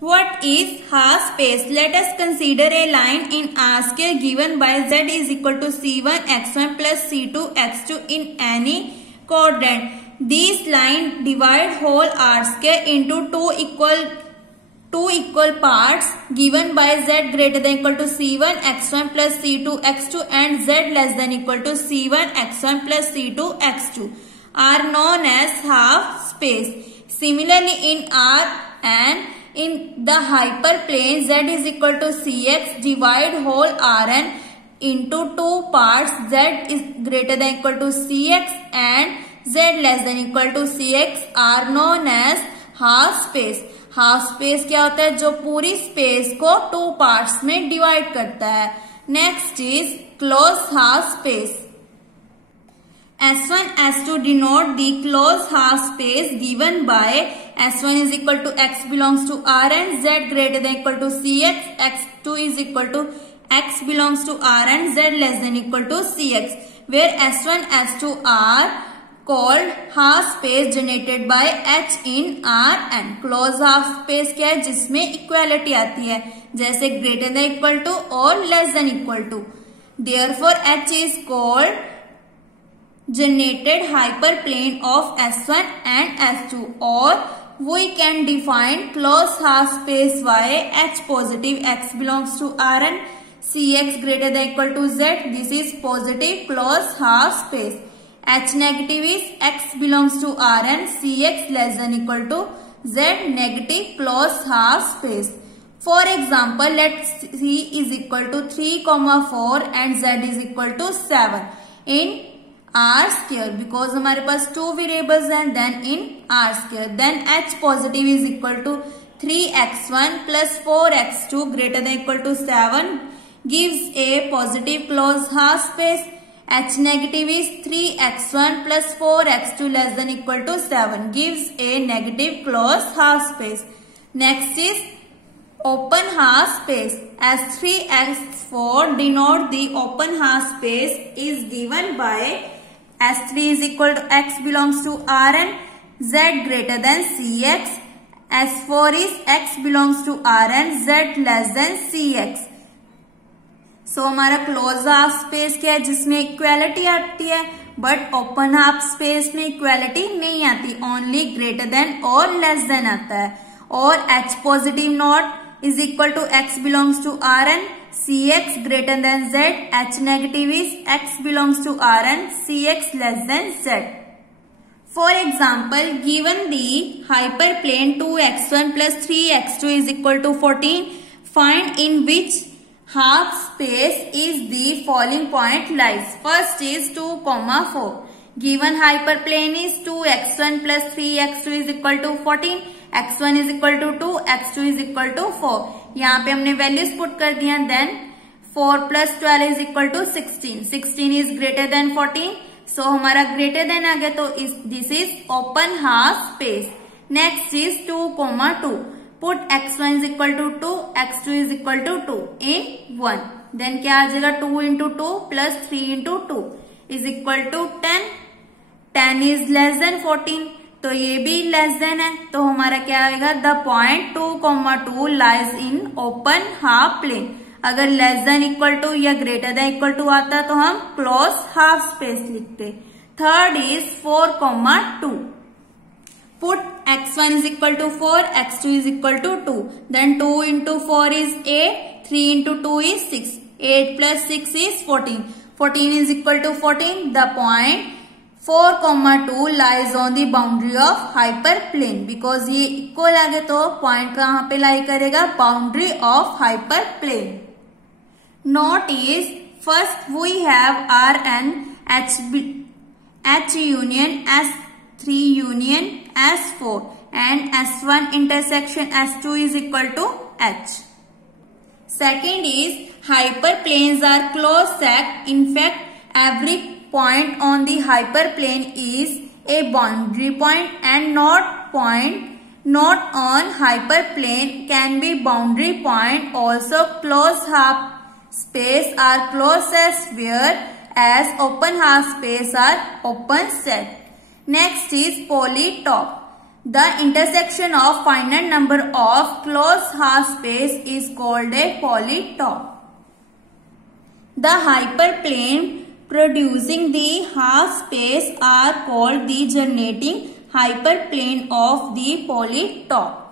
What is half space? Let us consider a line in R square given by Z is equal to C1 x1 plus C2 x2 in any quadrant. This line divide whole R square into two equal parts given by Z greater than equal to C1 x1 plus C2 x2 and Z less than equal to C1 x1 plus C2 x2 are known as half space. Similarly, in R and in the hyperplane Z is equal to Cx, divide whole Rn into two parts. Z is greater than equal to Cx and Z less than equal to Cx are known as half space. Half space क्या होता है? जो पूरी space को two parts में divide करता है. Next is close half space. S1, S2 denote the closed half space given by S1 is equal to x belongs to Rn, Z greater than equal to Cx, x2 is equal to x belongs to Rn, Z less than equal to Cx, where S1, S2 are called half space generated by H in Rn. Closed half space क्या है? जिसमें equality आती है, जैसे greater than equal to और less than equal to. Therefore, H is called generated hyperplane of S1 and S2, or we can define closed half space by H positive x belongs to Rn, Cx greater than equal to Z. This is positive closed half space. H negative is x belongs to Rn, Cx less than equal to Z, negative closed half space. For example, let C is equal to 3, 4 and Z is equal to 7 in R square, because हमारे पास two variables हैं. Then in R square, then H positive is equal to 3x1 plus 4x2 greater than equal to 7 gives a positive closed half space. H negative is 3x1 plus 4x2 less than equal to 7 gives a negative closed half space. Next is open half space. S3, S4 denote the open half space is given by S3 is equal to x belongs to Rn, Z greater than Cx. S4 is x belongs to Rn, Z less than Cx. So हमारा close half space क्या है? जिसमें equality आती है, but open half space में equality नहीं आती, only greater than और लेस देन आता है. और H positive not is equal to x belongs to Rn, Cx greater than Z. H negative is x belongs to Rn, Cx less than Z. For example, given the hyperplane 2x1 plus 3x2 is equal to 14, find in which half space is the following point lies. First is 2, 4. Given hyperplane is 2x1 plus 3x2 is equal to 14, x1 is equal to 2, x2 is equal to 4. यहाँ पे हमने values put कर दिया. Then 4 plus 12 is equal to 16. 16 is greater than 14. So हमारा greater than आ गया, तो this is open half space. Next is 2, 2. Put x1 is equal to 2, x2 is equal to 2 in 1. Then क्या आ जाएगा? 2 into 2 plus 3 into 2 is equal to 10. 10 is less than 14. तो ये भी less than है, तो हमारा क्या आएगा? The point 2, 2 lies in open half plane. अगर लेस देन इक्वल टू या ग्रेटर देन इक्वल टू आता तो हम क्लोज हाफ स्पेस लिखते. Third is 4, 2. Put x1 is equal to 4, x2 is equal to 2. Then 2 into 4 is 8, 3 into 2 is 6. 8 plus 6 is 14. 14 is equal to 14. The point 4, 2 lies on the boundary of hyperplane. Because ये equal आ गया, तो point कहाँ पे lie करेगा? Boundary of hyperplane. Note is first we have Rn H union S3 union S4 and S1 intersection S2 is equal to H. Second is hyperplanes are closed set. In fact, every point on the hyperplane is a boundary point, and not on hyperplane can be boundary point. Also, closed half space are closed sets, whereas open half space are open set. Next is polytope. The intersection of finite number of closed half space is called a polytope. The hyperplane producing the half space are called the generating hyperplane of the polytope.